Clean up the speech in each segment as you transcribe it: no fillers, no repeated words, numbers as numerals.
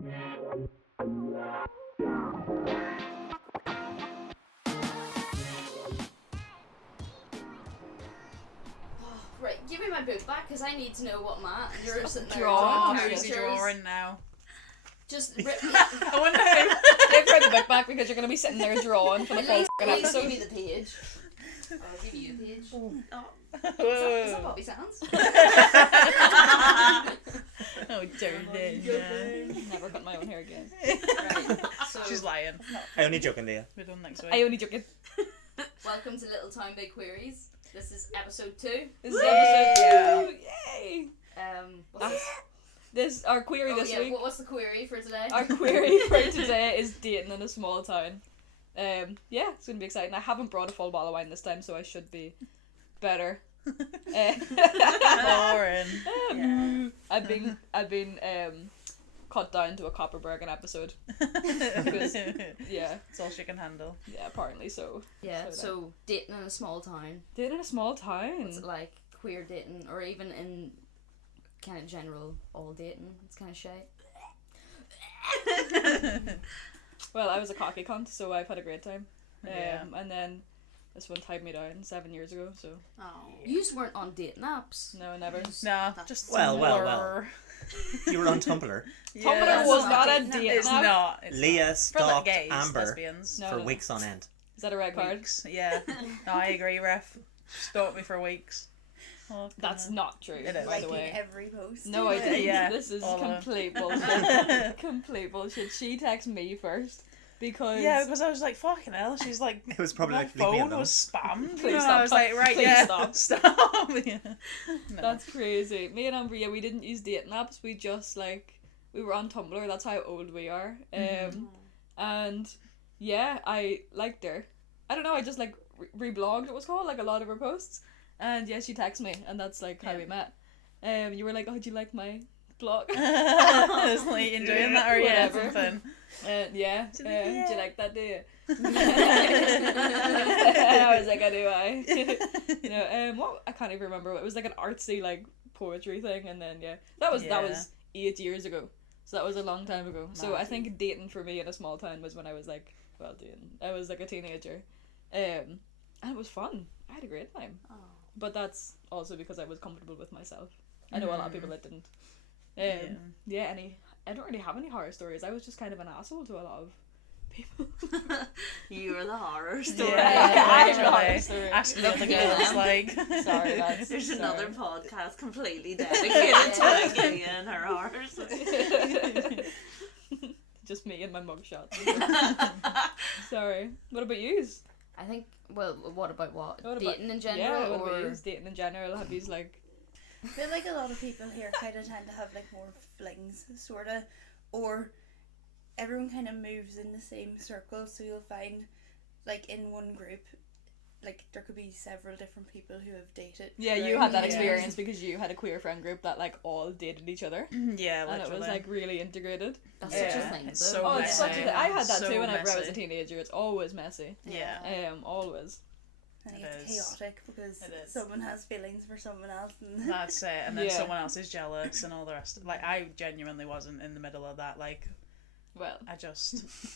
Right, give me my book back because I need to know what Matt and you're sitting there Who's he drawing now? Just rip me. I wonder who. Give her the book back because you're going to be sitting there drawing for the full fucking Please episode. give me the page. I'll give you a page. Oh. Is that Bobby Sands? Oh, dirty. Never cut my own hair again. Right, so She's lying. I only joking, Leah. We're done next week. I only joking. welcome to Little Town Big Queeries. This is episode 2. This is episode 2. Yay! What's This our query this week. What's the query for today? Our query for today is dating in a small town. Yeah, it's gonna be exciting. I haven't brought a full bottle of wine this time, so I should be better. Boring. I've been cut down to a Copperbergen episode. Yeah, It's all she can handle. yeah, apparently so. So dating in a small town. Dating in a small town. What's it like? Queer dating, or even in kind of general all dating. It's kind of shy. Well, I was a cocky cunt, so I've had a great time. Yeah. And then this one tied me down 7 years ago, so Oh. You weren't on dating apps. no, never. No, just Well. blur. You were on Tumblr. Tumblr was not a dating It's app. not. It's Leah not. For stalked gays, Amber lesbians. No, for no. weeks on end. Is that a red card? Weeks. Yeah. No, I agree, ref. Stalked me for weeks. Oh, That's goodness. not true, It is. by the Liking way. every post. No, I didn't. Yeah, This is all of them. complete bullshit. Complete bullshit. She texted me first because Yeah, because I was like, fucking hell. She's like, It was probably my like, leave me phone alone. was spammed. Please No, stop. I was like, right, Please yeah, stop. stop. Yeah. No. that's crazy. Me and Amber, yeah, we didn't use dating apps. We just we were on Tumblr. That's how old we are. And yeah, I liked her. I don't know. I just reblogged. It was called a lot of her posts. And yeah, she texted me, and that's how we met. You were like, oh, do you like my blog? I was like, enjoying that or yeah, Whatever. something. Yeah. She's Do like, yeah. you like that, do you? I was like, I do, what? I can't even remember. It was an artsy poetry thing, and then that was 8 years ago. So that was a long time ago. So I think dating for me in a small town was when I was dating. I was a teenager, and it was fun. I had a great time. Oh. But that's also because I was comfortable with myself. I know a lot of people that didn't. I don't really have any horror stories. I was just kind of an asshole to a lot of people. You were the horror story. I'm the horror Actually, story. asking the other girls, Sorry, lads. There's Sorry. another podcast completely dedicated to Leah and her horrors. Just me and my mugshot. Sorry. What about yous? I think. Well, what about what? What about- Dating in general, Yeah, what or about yous? Dating in general? Have yous I feel like a lot of people here kind of tend to have more flings, sort of, or everyone kind of moves in the same circle, so you'll find in one group there could be several different people who have dated. Yeah, you throughout had that the years. experience because you had a queer friend group that all dated each other, Yeah, and it literally. was really integrated. that's such a Yeah, thing. it's though. so Oh, it's such a messy. thing. I had that So too whenever I was a messy. teenager. It's always messy. Yeah. Always. I think It it's is. chaotic because It is. someone has feelings for someone else. And That's it, and then Yeah. someone else is jealous and all the rest. I genuinely wasn't in the middle of that. Well,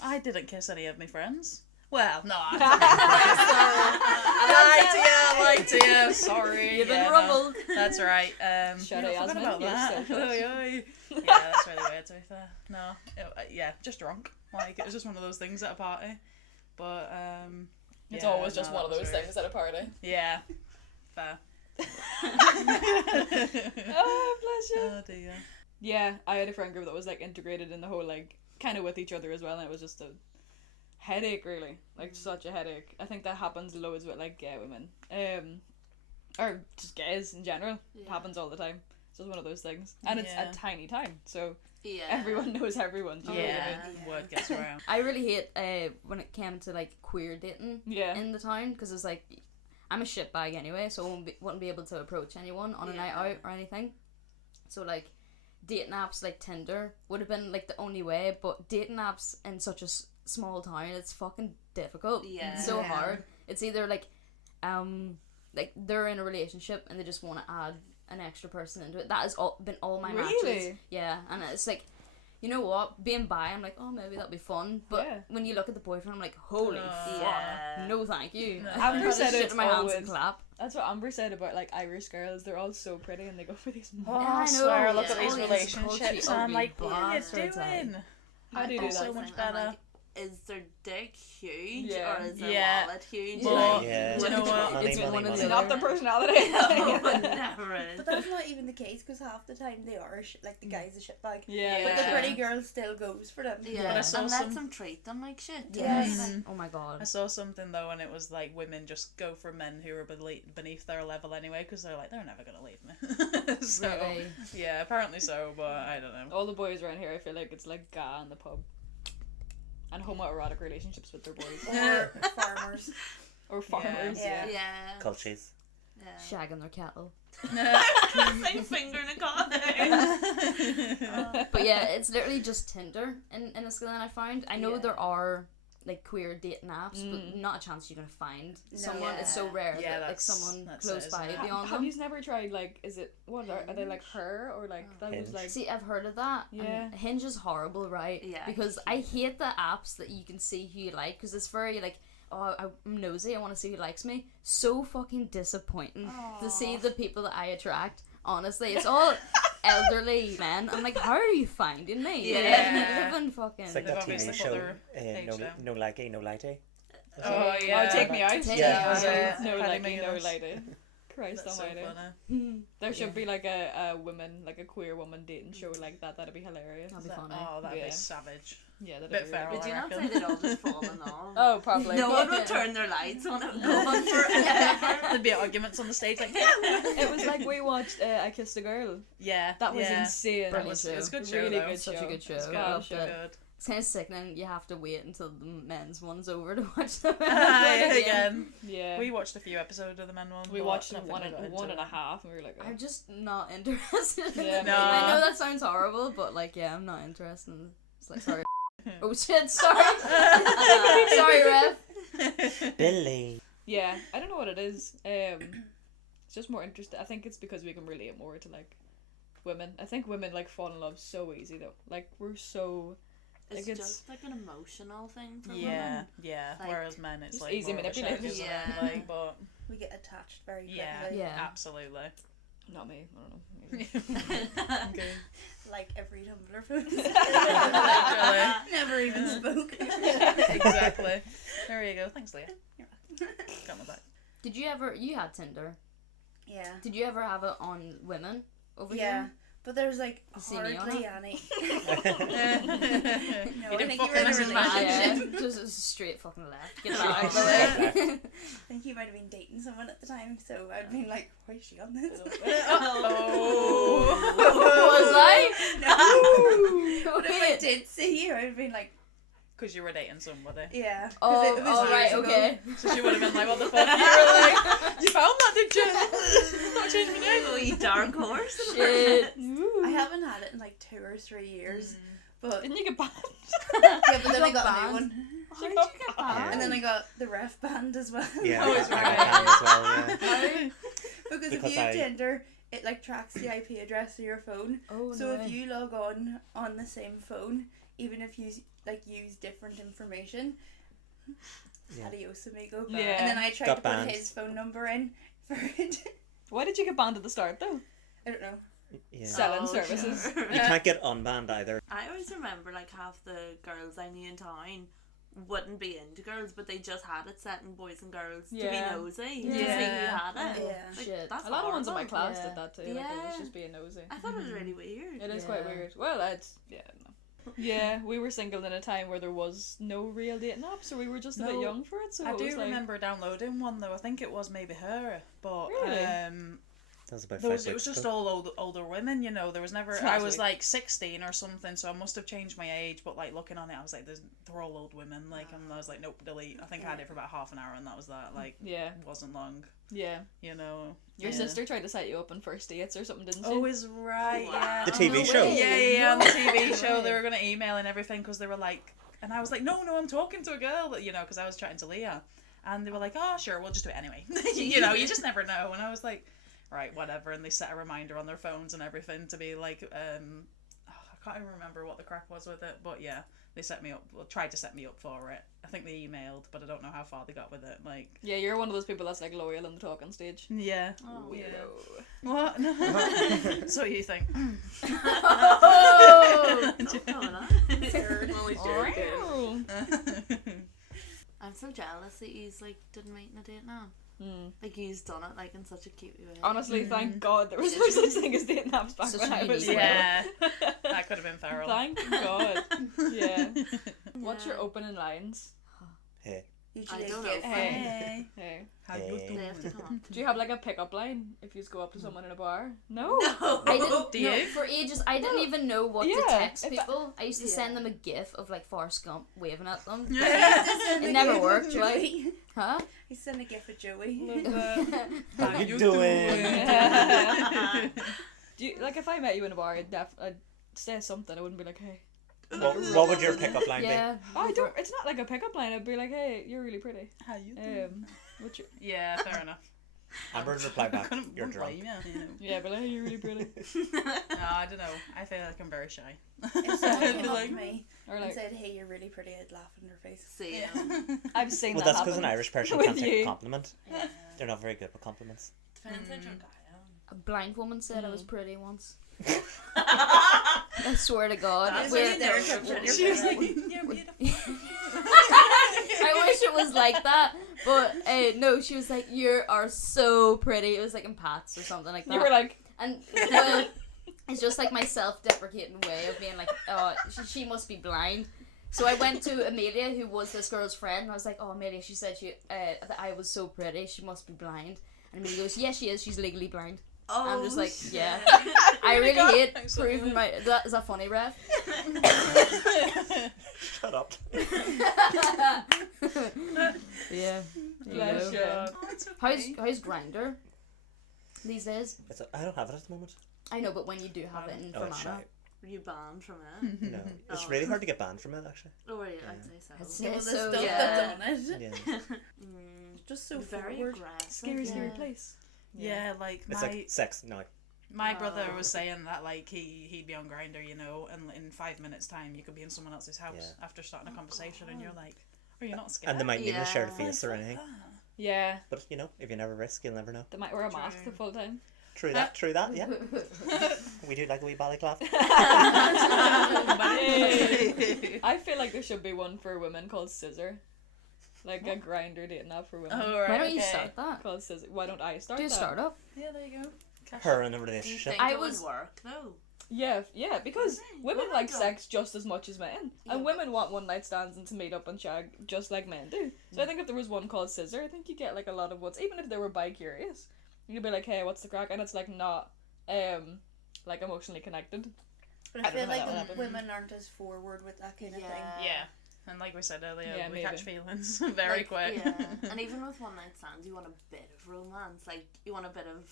I didn't kiss any of my friends. Well, no, I lied to you. Sorry, You've been yeah, no, rumbled. that's right. Shut I it, forgot Yasmin, about you're that. so fresh. Oi, oi. Yeah, that's really weird to be fair. No, just drunk. It was just one of those things at a party. But it's yeah, always just no, one of that was those weird. things at a party. Yeah, fair. Oh, bless you. Oh dear. Yeah, I had a friend group that was integrated in the whole kind of with each other as well, and it was just a headache, really, such a headache. I think that happens loads with gay women, or just gays in general. It happens all the time. It's just one of those things, and it's Yeah. a tiny town, so Yeah. everyone knows everyone. Do you know what I Yeah, mean? word gets around. I really hate when it came to queer dating Yeah. in the town, because it's I'm a shitbag anyway, so I wouldn't be able to approach anyone on a night out or anything. So dating apps like Tinder would have been the only way, but dating apps in such a small town, it's fucking difficult. Yeah. It's so Yeah. hard. It's either they're in a relationship and they just want to add an extra person into it. That has been all my matches. Really? Yeah, and it's you know what, being bi, I'm like, oh, maybe that'll be fun. But Yeah. when you look at the boyfriend, I'm like, holy fuck, Yeah. no thank you. No. I'd Amber rather said sit it's in my hands and always- clap. That's what Amber said about like Irish girls. They're all so pretty and they go for these. Oh, Yeah, I I swear, know, look yeah. at these All these relationships, and I'm ugly like, what are you bastards, like- doing? How do you do It's that? so much I'm better. like, is their dick huge Yeah. or is their Yeah. wallet huge? Well, Like, Yeah. do you know what? Money, It's money, one of money. the It's not other. their personality. No, it never is. But that's not even the case because half the time they are like the guy's a shitbag. Yeah, But the Yeah. pretty girl still goes for them. Yeah, But I saw and lets some- them treat them like shit. Yes. Mhm. Oh my god. I saw something though, and it was like women just go for men who are beneath their level anyway, because they're like, they're never gonna leave me. So Really? yeah, apparently so, but I don't know. All the boys around here, I feel like it's like ga in the pub. And homoerotic relationships with their boys. Or farmers. Or farmers, Yeah. yeah. Yeah. Cultures. Yeah. Shagging their cattle. Like finger in a corner. But yeah, it's literally just Tinder in Enniskillen, I found. I know Yeah. there are like queer dating apps, but Mm. not a chance you're gonna find No. someone. It's so Yeah. rare Yeah, that like that's- someone that's close it, by isn't would it? be on Have them. you never tried like, is it, what are they like her or like, that was Hinge. like, See, I've heard of that. and Yeah. Hinge is horrible, right? Yeah, Because I hate the apps that you can see who you like, because it's very like, oh, I'm nosy, I want to see who likes me. So fucking disappointing to see the people that I attract. Honestly, it's all elderly men. I'm like, how are you finding me? Yeah. Living fucking. It's like They've that obviously TV put show, their age no, down. no likey, no lighty. Oh yeah. oh, take me out. Take me yeah. out. Yeah. No Paddy lighty, no Mayonnaise. lighty. Christ That's so almighty. funny. There should Yeah. be like a woman, like a queer woman dating show like that. That'd be hilarious. That'd be funny. Oh, that'd Yeah. be savage. Yeah, that'd Bit be feral. really Would you not reckon. say they'd all just fall in love? Oh, probably. No one would turn their lights on it going forever. There'd be arguments on the stage like, It was like we watched I Kissed a Girl. yeah, That was yeah. insane. Brilliant was- show. it's a good show, Really though. good Such show. a good show. It's good, I Oh, loved so it. good. It's kind of sickening. You have to wait until the men's one's over to watch the Again. Yeah. We watched a few episodes of the men one. We but watched nothing one we got and into. a half, and we were like, oh. I'm just not interested. in Yeah, it. no. I know that sounds horrible, but like, yeah, I'm not interested. It's like, sorry. Oh shit, sorry. Sorry, Rev. Billy. Yeah, I don't know what it is. It's just more interesting. I think it's because we can relate more to like women. I think women like fall in love so easy though. Like we're so It's Like, it's- just like an emotional thing for Yeah, women. yeah. Like, Whereas men, it's just like easy more of a manipulation. shag, isn't it? Yeah. Like, but We get attached very quickly. yeah, Yeah. absolutely. not me. I don't know. Okay. Like every Tumblr post. Literally. Never even spoke. Exactly. There you go. Thanks, Leah. Got my back. Did you ever? You had Tinder. Yeah. Did you ever have it on women over Yeah. here? But there's like See me on hardly it? any. You I didn't think fuck you were in a with Mrs. relationship. Yeah, just a straight fucking left. Get out of the way. I think he might have been dating someone at the time, so I'd been like, why is she on this? Oh. Was I? No. But if I Wait. did see you, I'd been like, Because you were dating somebody. yeah. 'Cause Oh, it was all right, years ago. okay. So she would have been like, what the fuck? You were like, you found that, did you? Not changed my name. Oh, you dark horse. Shit. I haven't had it in like 2 or 3 years, but Didn't you get banned? yeah, but then You I got got a new banned? one, How did you get Yeah. that? and then I got the ref band as well. Yeah, Oh, I it's got right. that as well, yeah. Because Because if you have I- Tinder, it like tracks the IP address of your phone. Oh, So no if way. you log on the same phone, even if you like use different information, Yeah. adios amigo. Yeah. And then I tried Got to banned. put his phone number in for it. Why did you get banned at the start though? I don't know. Yeah. Selling Oh, services. sure. You can't get unbanned either. I always remember like half the girls I knew in town wouldn't be into girls, but they just had it set in boys and girls to Yeah. be nosy to see who Yeah. had it. Yeah. Like, Shit. that's A lot of ones in my horrible. class Yeah. did that too. Like, it was Yeah. just being nosy. I thought it was really weird. It is quite Yeah. weird. Well, that's yeah. No. Yeah, we were single in a time where there was no real dating app, so we were just a bit No, young for it. So I it do was like, remember downloading one though. I think it was maybe her, but Really? That was about there 5 was, it was weeks just ago. all older women, you know. There was never. It's I last was week. like 16 or something, so I must have changed my age. But like looking on it, I was like, they're all old women. Like, and I was like, nope, delete. I think I had it for about half an hour, and that was that. Like, yeah, it wasn't long, yeah. you know. Your Yeah. sister tried to set you up on first dates or something, didn't she? Oh, is right. Wow. Yeah. The TV no show. way. Yeah, on the No TV show, way. they were gonna email and everything because they were like, and I was like, no, I'm talking to a girl, you know, because I was chatting to Leah, and they were like, oh, sure, we'll just do it anyway. You know, you just never know. And I was like, right, whatever. And they set a reminder on their phones and everything to be like, I can't even remember what the crack was with it, but yeah, they tried to set me up for it. I think they emailed, but I don't know how far they got with it. Like, Yeah, you're one of those people that's like loyal in the talking stage. yeah. Oh, Weirdo. What? So you think? Oh! Always joking. Oh. I'm so jealous that he's like didn't meet in a date now. Mm. Like he's done it like in such a cute way. Honestly, thank God there was no such thing as dating apps back Such when a I was unique little. Yeah, that could have been feral. Thank God. Yeah. What's your opening lines? Hey. Usually I don't give know. Hey. Hey, Hey. how you Hey. They have to doing? come up to Do you have like a pickup line if you go up to someone in a bar? No. No. I didn't. Do no, you? for ages, I didn't even know what to Yeah, text if I- people. I used to send Yeah. them a gif of like Forrest Gump waving at them. It never worked, like. Huh? He sent a gift for Joey. How you doing? Do you, like if I met you in a bar, I'd say something. I wouldn't be like, hey. What would your pickup line Yeah. Oh, I don't. It's not like a pickup line. I'd be like, hey, you're really pretty. How you doing? What's your... Yeah, fair enough. be? Amber's reply back. You're Won't drunk. blame you. Yeah, but hey, you're really pretty. No, I don't know. I feel like I'm very shy. If someone I'd came be up like, to me Or and like, said, "Hey, you're really pretty," I'd laugh in their face. See. yeah. I've seen Well, that that's because an happen. Irish person With can't take you. a compliment. Yeah. They're not very good with compliments. Depends on your guy. A blind woman said I was pretty once. I I swear to God. That's We're- what they're pretty. She was like, you're beautiful. I wish it was like that, but no, she was like, "You are so pretty." It was like in Pats or something like that. You were like, And well, it's just like my self-deprecating way of being like, "Oh, she must be blind." So I went to Amelia, who was this girl's friend, and I was like, "Oh, Amelia, she said that I was so pretty. She must be blind." And Amelia goes, "Yeah, she is. She's legally blind." Oh, I'm just like, shit. yeah. I really hate Thanks so proving much. my. Is that funny, Ref? Shut up. Yeah. There Bless you you. go. Oh, it's okay. How's Grindr these days? I don't have it at the moment. I know, but when you do have it in Oh, it's Fermanagh, shy. Were you banned from it? No, it's Oh. really hard to get banned from it, actually. Oh, yeah, Yeah. I'd say so. I'd All say the so. stuff yeah. that's on it. Yeah. Just so Very forward. aggressive. scary, scary yeah. place. Yeah, like It's my like sex now. my brother Oh. was saying that like he'd be on Grindr, you know, and in 5 minutes time you could be in someone else's house Yeah. after starting a conversation, and you're like, are you not scared? And they might need a shared Yeah. face or anything. Yeah, But, you know, if you never risk, you'll never know. they might wear a mask True. the full time. True that, yeah. We do like a wee ballyclap. I feel like there should be one for women called Scissor. Like a Grindr dating app for women. Oh, right, Why don't you okay. start that? Called Scissor. Why don't I start Do a that? startup. Yeah, there you go. Her in a Do you relationship. think I it was- would work, though? Yeah, because women Women like don't. sex just as much as men. Yeah. And women want one night stands and to meet up and shag just like men do. So I think if there was one called Scissor, I think you get like a lot of what's, even if they were bi-curious, you'd be like, hey, what's the crack? And it's like not, like emotionally connected. But I I don't feel know how that would like happen. women aren't as forward with that kind of thing. Yeah. And like we said earlier, Yeah, we maybe. catch feelings very Like, quick. Yeah. And even with one night stands, you want a bit of romance. Like, you want a bit of.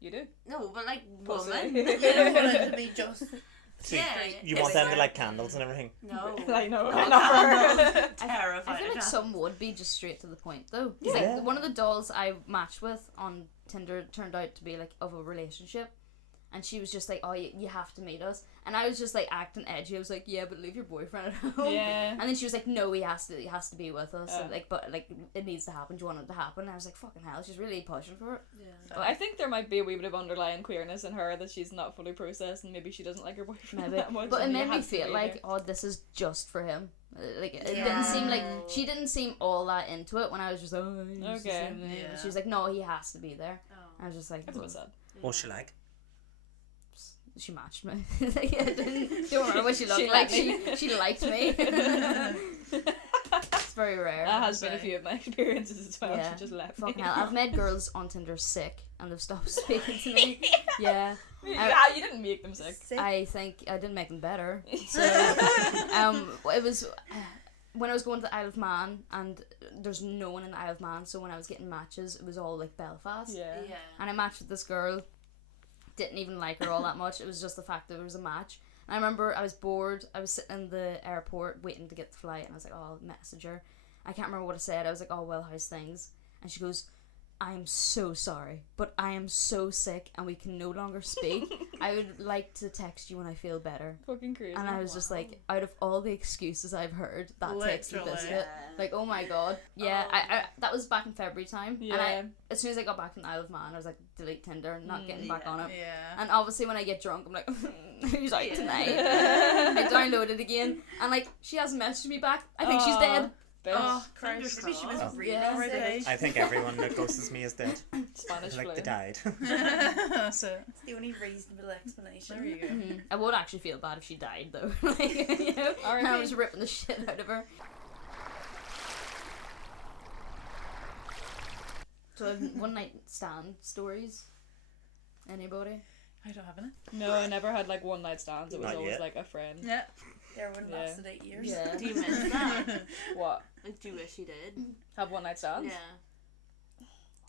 You do? No, but like, Pussy. woman. You don't want it to be just So Yeah. you it's want them to like- light candles and everything? No. I know. No, Not for her. Terrified. I feel like of that. some would be just straight to the point though. 'Cause, Yeah. like one of the dolls I matched with on Tinder turned out to be like of a relationship, and she was just like, "Oh, you have to meet us," and I was just like acting edgy. I was like, "Yeah, but leave your boyfriend at home." Yeah. And then she was like, "No, he has to be with us." Oh. And, like, but like it needs to happen. Do you want it to happen? And I was like, "Fucking hell!" She's really pushing for it. Yeah. I think there might be a wee bit of underlying queerness in her that she's not fully processed and maybe she doesn't like her boyfriend Maybe, that much. but it and made you me have to feel be like, there. oh, this is just for him. Like it Yeah. didn't seem like she didn't seem all that into it when I was just like, oh, he's just Okay. like, Yeah. She was like, no, he has to be there. Oh. I was just like, That's a well, bit sad. What's she like? she matched me. Like, don't remember what she looked She like. liked me. She liked me. It's very rare. That has been a few of my experiences as well. Yeah. She just left Fucking me. hell. I've met girls on Tinder sick and they've stopped speaking to me. Yeah. Yeah, you didn't make them sick. sick. I think I didn't make them better. So, it was when I was going to the Isle of Man, and there's no one in the Isle of Man, so when I was getting matches, it was all like Belfast. Yeah. Yeah. And I matched with this girl, didn't even like her all that much. It was just the fact that there was a match. And I remember I was bored. I was sitting in the airport waiting to get the flight, and I was like, oh, I'll message her. I can't remember what I said. I was like, oh, well, how's things? And she goes, I'm so sorry, but I am so sick and we can no longer speak. I would like to text you when I feel better. Fucking crazy. And I was just like, out of all the excuses I've heard, that takes the Literally. biscuit. Like, oh my god. Yeah, I that was back in February time. Yeah. And as soon as I got back from the Isle of Man, I was like, delete Tinder, not getting back on it. Yeah. And obviously when I get drunk, I'm like, who's out tonight? I download it again. And like, she hasn't messaged me back. I think she's dead. Bitch. Oh, Fingers Christ. Maybe she was crossed. really Yeah. already. I think everyone that ghosts me is dead. Spanish Like flu. they died. That's it. It's the only reasonable explanation. There you go. Mhm. I would actually feel bad if she died though. Like, you know, R.I.P. I was ripping the shit out of her. So one night stand stories. Anybody? I don't have any. No, I never had like one night stands. It was Not always yet. like a friend. Yeah. Their one Yeah. lasted 8 years. Yeah. Do you miss that? What? Like, do you wish you did? Have one night stands? Yeah.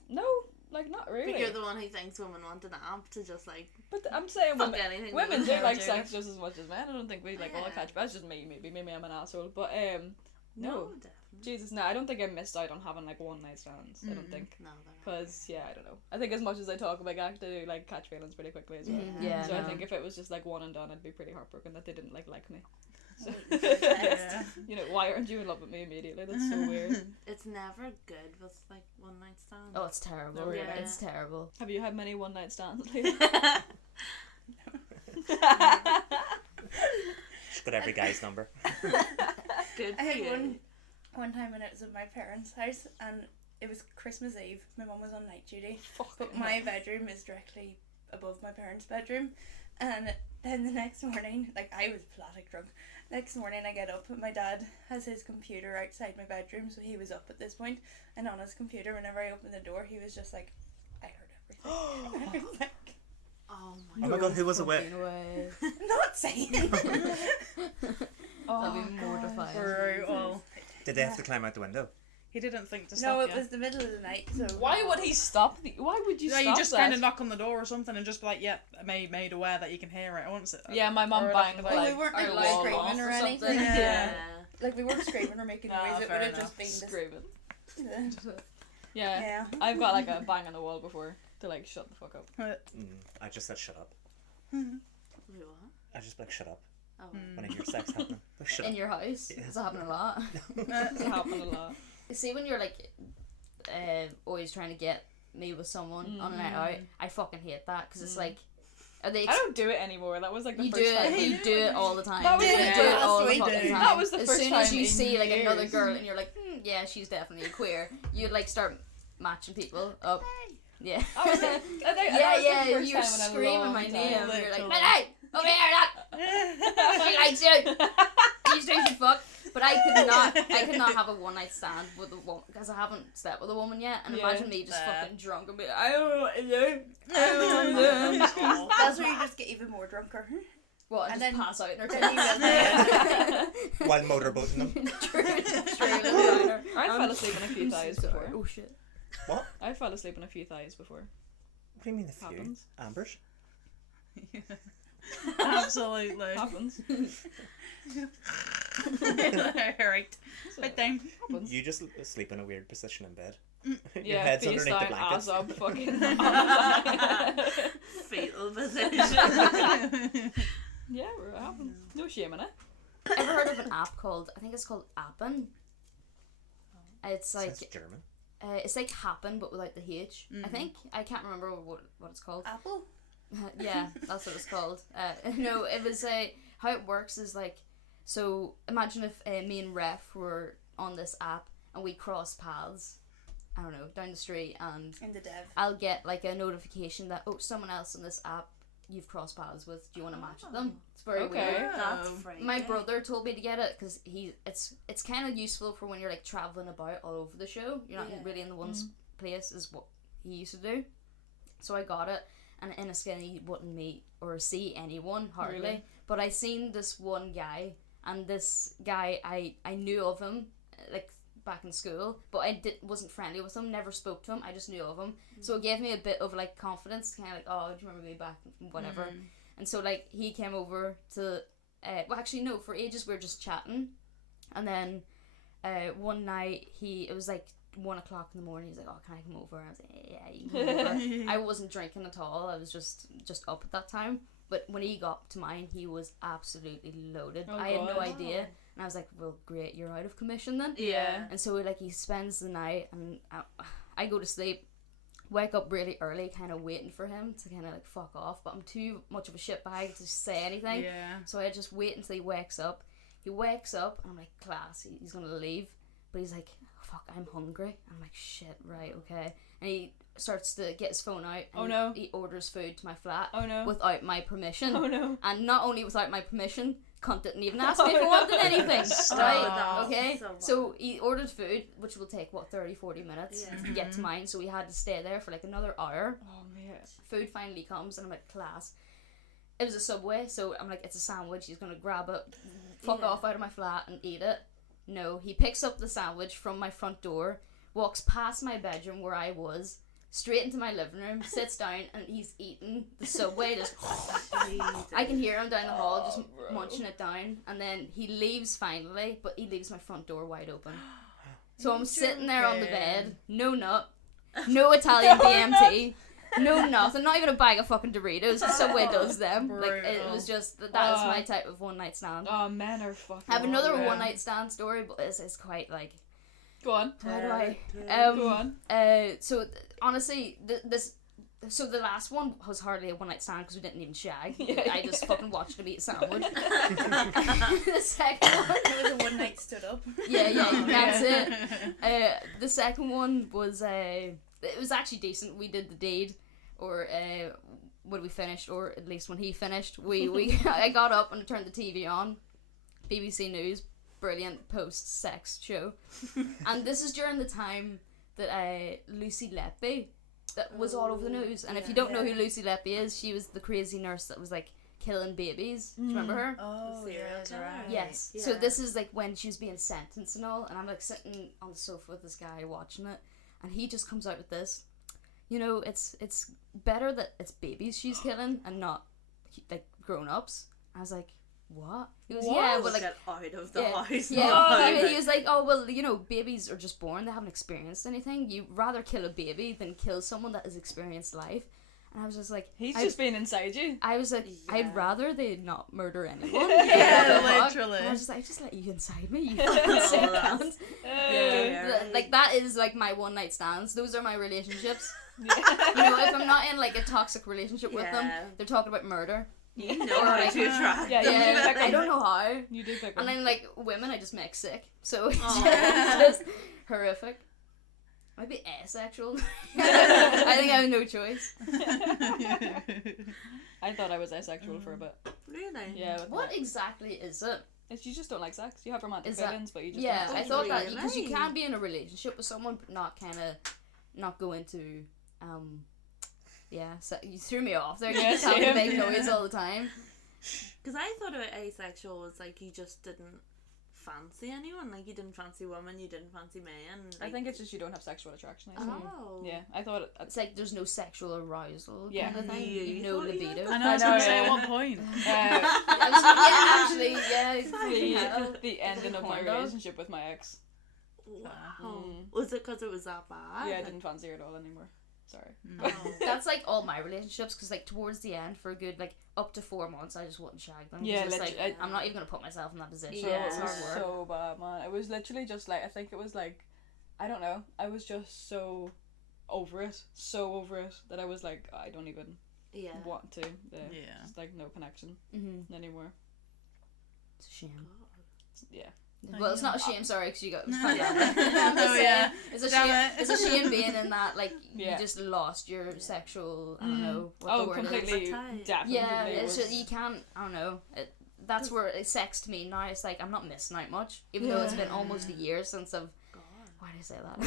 No, like not really. But you're the one who thinks women want an app to just like But I'm saying fuck women, anything. women with do it. like do. sex just as much as men. I don't think we like all Yeah. catch. That's just me. Maybe I'm an asshole. But No, no. definitely. Jesus, no. I don't think I missed out on having like one night stands. I don't think. No, they're not. Because yeah, I don't know. I think as much as I talk about I do like catch feelings pretty quickly as well. Mhm. Yeah. So I no. think if it was just like one and done, I'd be pretty heartbroken that they didn't like me. So, Yeah. you know, why aren't you in love with me immediately? That's so weird. It's never good with like one night stands. Oh, it's terrible. Oh, really? It's terrible. Have you had many one night stands, Leah? She's got every guy's number. Good I for had you. one time when it was at my parents' house and it was Christmas Eve. My mum was on night duty, but my bedroom is directly above my parents' bedroom. And then the next morning, like I was platic drunk. Next morning I get up and my dad has his computer outside my bedroom, so he was up at this point. And on his computer, whenever I opened the door, he was just like, I heard everything. I was like, Oh Oh my god, who was away? Fucking away. not saying. That'd be mortifying. Brutal. Did they have to climb out the window? He didn't think to stop No, it you. was the middle of the night. So Why would he stop? Why would you Yeah, stop you just that? kind of knock on the door or something and just be like, "Yep, made aware that you can hear it." I won't sit there. Yeah, my mum Or banged like- like we weren't our like wall screaming off or something. anything. Yeah. Yeah. like we weren't screaming or making No, noise. It fair would have enough. just been this. Screaming. Yeah. Yeah. I've got like a bang on the wall before to like shut the fuck up. I just said shut up. Wait, what? I just like shut up Oh. when I hear sex happening. Like, shut In up. your house? Yeah. Does that happen a lot? It's happened a lot. See, when you're like always trying to get me with someone on a night out, I fucking hate that because it's like, are they? I don't do it anymore. That was like the You do first time. it. You do it all the time. That was You the do it all the last fucking week. time. That was the as first soon as time you in see like another years. girl and you're like, yeah, she's definitely queer. You'd like start matching people up. Yeah. I was like, I think, Yeah, you're screaming my name. And you're like, hey, over here, look! She likes you! These two should fuck. But I could not have a one night stand with a woman because I haven't slept with a woman yet. And Yeah. imagine me just Nah. fucking drunk and be like, I don't know what to do. I don't know. That's where you just get even more drunker. What? And And just then- pass out in her then you tent. While motorboating them. I fell asleep on a few thighs before. Oh shit. What? I fell asleep on a few thighs before. What do you mean a few? Happens. Ambers? Absolutely. Happens. Right. So, Bedtime. happens. You just sleep in a weird position in bed. Your Yeah, head's face underneath the down, blankets. ass up, fucking. Fetal position. Yeah, it happens. No shame in it. Ever heard of an app called? I think it's called Appen. It's like Sounds German. it's like Happen but without the H. I think I can't remember what it's called. Apple. Yeah, that's what it's called. No, it was how it works is like, so imagine if me and Ref were on this app and we cross paths, I don't know, down the street, and In the dev. I'll get like a notification that, oh, someone else on this app you've crossed paths with, do you want to match with them? It's very Okay. weird. That's freaky. My brother told me to get it because it's kind of useful for when you're like traveling about all over the show. You're not Yeah. really in the one place is what he used to do. So I got it, and in a skinny you wouldn't meet or see anyone hardly. Really? But I seen this one guy, and this guy I knew of him like back in school, but I wasn't friendly with him, never spoke to him. I just knew of him, so it gave me a bit of like confidence, kind of like, oh, do you remember me back, whatever. And so like he came over to well actually no, for ages we were just chatting, and then one night it was like 1 o'clock in the morning. He's like, "Oh, can I come over?" I was like, "Yeah, you can come over." I wasn't drinking at all. I was just up at that time. But when he got to mine, he was absolutely loaded. Oh, I had no God. idea, and I was like, "Well, great, you're out of commission then." Yeah. And so like he spends the night, and I go to sleep, wake up really early, kind of waiting for him to kind of like fuck off. But I'm too much of a shitbag to say anything. Yeah. So I just wait until he wakes up. He wakes up, and I'm like, "Class, he's gonna leave." But he's like, "Fuck, I'm hungry." I'm like, "Shit, right, okay." And he starts to get his phone out, and Oh, no. he orders food to my flat Oh no. without my permission. Oh no. And not only without my permission, cunt didn't even ask me if I wanted anything. Stop. Right? Oh, Okay? so So he ordered food, which will take, 30-40 minutes Yeah. to get to mine. So we had to stay there for like another hour. Oh man. Food finally comes, and I'm like, "Class." It was a Subway, so I'm like, "It's a sandwich." He's gonna grab it, fuck Yeah. off out of my flat and eat it. No, he picks up the sandwich from my front door, walks past my bedroom where I was, straight into my living room, sits down, and he's eating the Subway. Just I can hear him down the hall just bro. munching it down, and then he leaves finally, but he leaves my front door wide open. So I'm sitting there on the bed, no nut, no Italian BMT, no nothing, not even a bag of fucking Doritos. Subway does them. Like it was just that is my type of one night stand. Oh, men are fucking. I have another horrible. one night stand story, but it's quite like, Go on. how do I? Go on. Honestly, so the last one was hardly a one night stand because we didn't even shag. Yeah. I just fucking watched him eat a sandwich. The second one, It was a one night stood up. yeah, that's it. The second one was it was actually decent. We did the deed, or when we finished, or at least when he finished, we I got up and turned the TV on, BBC News, brilliant post sex show, and this is during the time that Leah P that was all over the news. And if you don't know who Leah P is, she was the crazy nurse that was like killing babies. Do you remember her? Oh, Serial yeah, killer. right. Yes. Yeah. So this is like when she was being sentenced and all, and I'm like sitting on the sofa with this guy watching it, and he just comes out with this, it's better that it's babies she's killing and not like grown ups. I was like, what? He was yeah, but like get out of the house. yeah. now. He was like, oh well, babies are just born; they haven't experienced anything. You rather kill a baby than kill someone that has experienced life. And I was just like, He's just being inside you. I was like, Yeah. I'd rather they not murder anyone. Yeah, What the fuck? literally. And I was just like, I just let you inside me, you fucking sick cunt. Yeah. Like that is like my one night stands. Those are my relationships. If I'm not in like a toxic relationship with them, Yeah. they're talking about murder. You know how Like, to attract Yeah, them. you do pick I don't know how. You do pick And them. then like women, I just make sick. So it's Aw. just horrific. Might be asexual. I think I have no choice. I thought I was asexual for a bit. Really? Yeah. With What that. exactly is it? It's you just don't like sex. You have romantic Is that- feelings, but you just Yeah, don't I like thought sex. that because you Really? can be in a relationship with someone but not go into so you threw me off there. You Yeah, just have to same. make noise all the time. Because I thought about asexual was like you just didn't fancy anyone. Like you didn't fancy women, you didn't fancy men. I Like, think it's just you don't have sexual attraction. I think. oh. Yeah, I thought It's like there's no sexual arousal Yeah. kind of thing. Yeah, You know thought you libido. had I know, I was I know, going to say yeah. at what point. the ending of my Corn dog. relationship with my ex. Wow. Mm. Was it because it was that bad? Yeah, I didn't fancy her at all anymore. Sorry. Oh. That's like all my relationships because like towards the end for a good like up to 4 months I just wouldn't shag them. 'Cause Yeah, it's like lit- I'm not even gonna put myself in that position. So Yeah. It's it hard was work. so bad, man. It was literally just like I think it was like I don't know. I was just so over it that I was like I don't even Yeah. want to. Yeah. Just like no connection anymore. It's a shame. Yeah. Well, it's not a shame, sorry, because you got found Yeah. out. I'm just Oh, saying, yeah. it's a Damn shame. it. It's a shame being in that, like Yeah. you just lost your sexual. I don't know what Oh, the word completely. is. Definitely. Yeah, it it's was- just, you can't. I don't know. That's where it's sex to me now. It's like I'm not missing out much, even though it's been almost a year since I've. God. Why did I say that?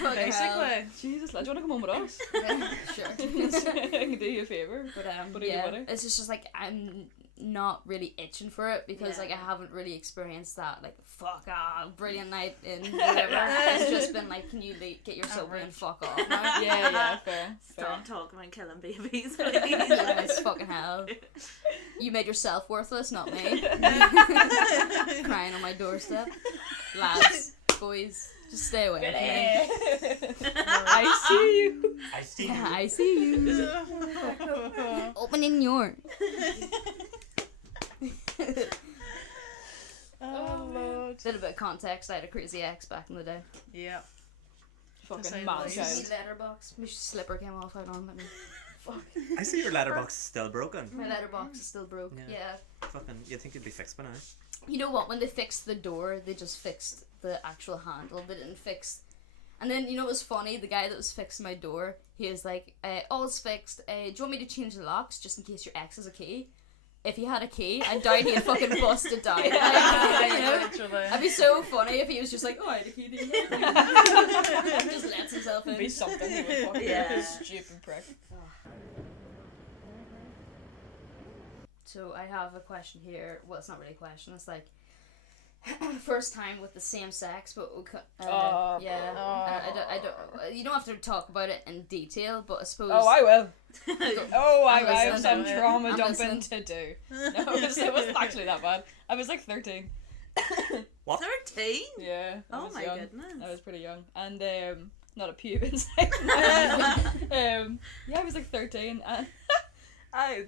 Really? Basically. Jesus, lad, do you want to come home with us? Sure. I can do you a favour. But What do you yeah, do? it's just like not really itching for it because Yeah. like I haven't really experienced that like brilliant night in whatever. It's just been like, can you get your subway and fuck off now? Yeah, fair. Stop talking about killing babies, Yeah, please. it's fucking hell. You made yourself worthless, not me. Crying on my doorstep. Lads, boys, just stay away from me. I see you. I see. Yeah, I see you. Opening your. Oh Lord. Little bit of context, I had a crazy ex back in the day. Yeah. To say Fucking the mad least. child. My letterbox. My slipper came off. Hold on, let me. I see your letterbox is still broken. My letterbox is still broke. Yeah. Yeah. Fucking, you'd think it'd be fixed by now. You know what? When they fixed the door, they just fixed the actual handle. They didn't fix. And then you know what was funny? The guy that was fixing my door, he was like, "All's fixed. Do you want me to change the locks just in case your ex has a key? If he had a key, I doubt he'd fucking bust it down. Like, you know? Literally. It'd be so funny if he was just like, oh, I had a key. Just lets himself in. It'd be something he would fucking Yeah. stupid prick. So I have a question here. Well, it's not really a question. It's like first time with the same sex, but yeah. I don't. You don't have to talk about it in detail, but I suppose. Oh, I will. Oh, I I'm have some listening. trauma I'm dumping listening. to do. No, it wasn't actually that bad. I was like 13. What? 13? Yeah. I Oh was my young. goodness. I was pretty young. And, not a pube inside. Yeah, I was like 13. And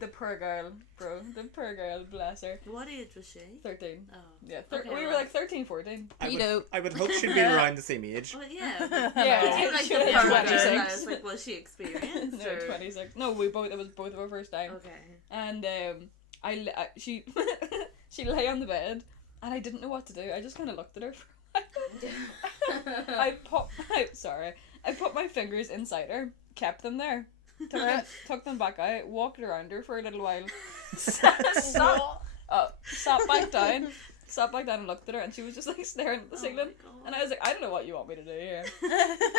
the poor girl, bro. The poor girl, bless her. What age was she? 13. Oh. Yeah, Okay, we were well. like 13, 14. I would hope she'd be around the same age. Well, yeah. Yeah, It seemed like she the was poor girl. 26. I was like, was she experienced? No, or... 26. No, it was both of our first time. Okay. And she she lay on the bed, and I didn't know what to do. I just kind of looked at her for a while. I put my fingers inside her, kept them there, took them back out, walked around her for a little while, sat back down and looked at her, and she was just like staring at the ceiling. Oh my God. And I was like, I don't know what you want me to do here.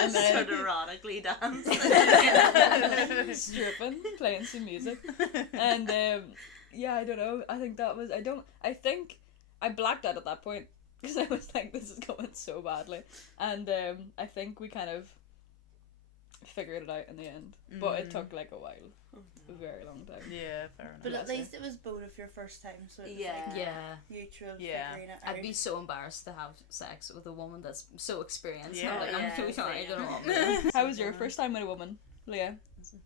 And then erotically dance. Stripping, playing some music, and yeah, I don't know. I think I blacked out at that point because I was like, this is going so badly, and I think we kind of figured it out in the end, but it took like a while, a very long time. Yeah, fair enough. But at Bless her. least it was both of your first time, so it was Yeah. like Yeah. mutual Yeah. figuring it out. I'd be so embarrassed to have sex with a woman that's so experienced. Yeah. I'm like, I'm Yeah, too sorry, I same. don't want me. How was your first time with a woman, Leah?